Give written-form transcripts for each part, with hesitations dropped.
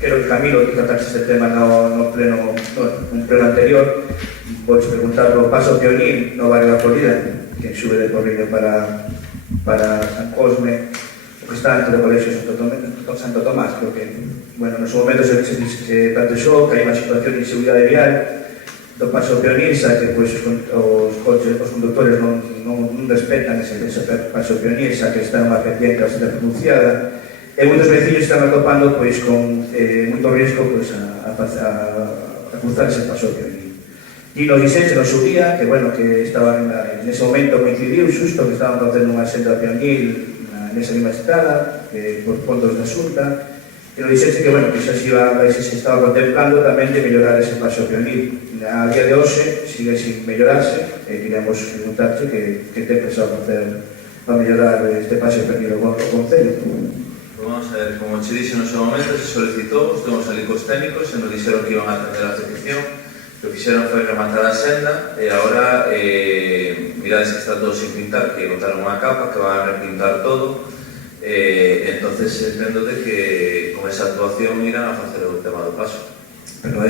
creo que Camilo tratarse este tema no pleno anterior. Vou preguntar polo paso Pionil no barrio da Florida, que sube de Porriño para San Cosme, o que está antes do Colexio Santo Tomás. Creo que, bueno, nos momentos se plantexou que hai unha situación de inseguridade vial do paso Pionil, xa que os condutores non respetan ese paso Pionil, xa que está unha pendiente bastante pronunciada, e moitos veciños están atopando con moito risco a cruzar ese paso Pionil. E nos dixense no seu día que, bueno, que estaban nese momento coincidiu xusto que estaban facendo unha senda Pionil nesa mesma estrada por fondos da Xunta, e nos dixense que, bueno, que xa se estaba contemplando tamén de mellorar ese paso Pionil. A día de hoxe sigue sin mellorarse, e queríamos preguntarche que ten pensado facer para mellorar este paso Pionil ao Concello. Vamos a ver, como che dixo no seu momento, se solicitou, estamos ali cos técnicos e nos dixeron que iban a atender a petición. O que fixeron foi rematar a senda e agora mirades que está todo sin pintar, que botaron unha capa que van a repintar todo, entonces entendo de que con esa actuación irán a facer o tema do paso. Pero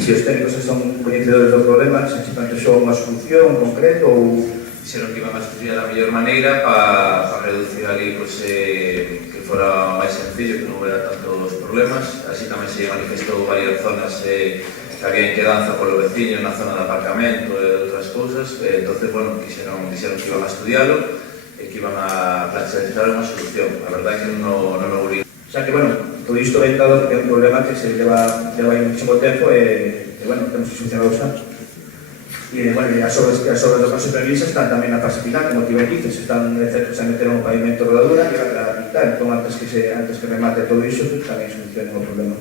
se os técnicos son coñecedores do problema, se plantexou unha solución concreta ou... Dixeron que iban a estudiar a mellor maneira para reducir ali que fora máis sencillo, que non hubiera tantos problemas. Así tamén se manifestou varias zonas que había inquedanza polo veciño na zona de aparcamento e outras cousas. Entonces, bueno, dixeron que iban a estudialo e que iban a plantear unha solución. A verdade é que non o obrigan. O sea que, bueno, todo isto ven dado que é un problema que se leva muchísimo tempo e bueno, temos que solucionar os anos. E, bueno, as obras do paso Pionil están tamén na fase final, como ti ben dices, están certos a meter un pavimento rodadura e a pintar, entón antes que remate todo iso, tamén solucionen o problema.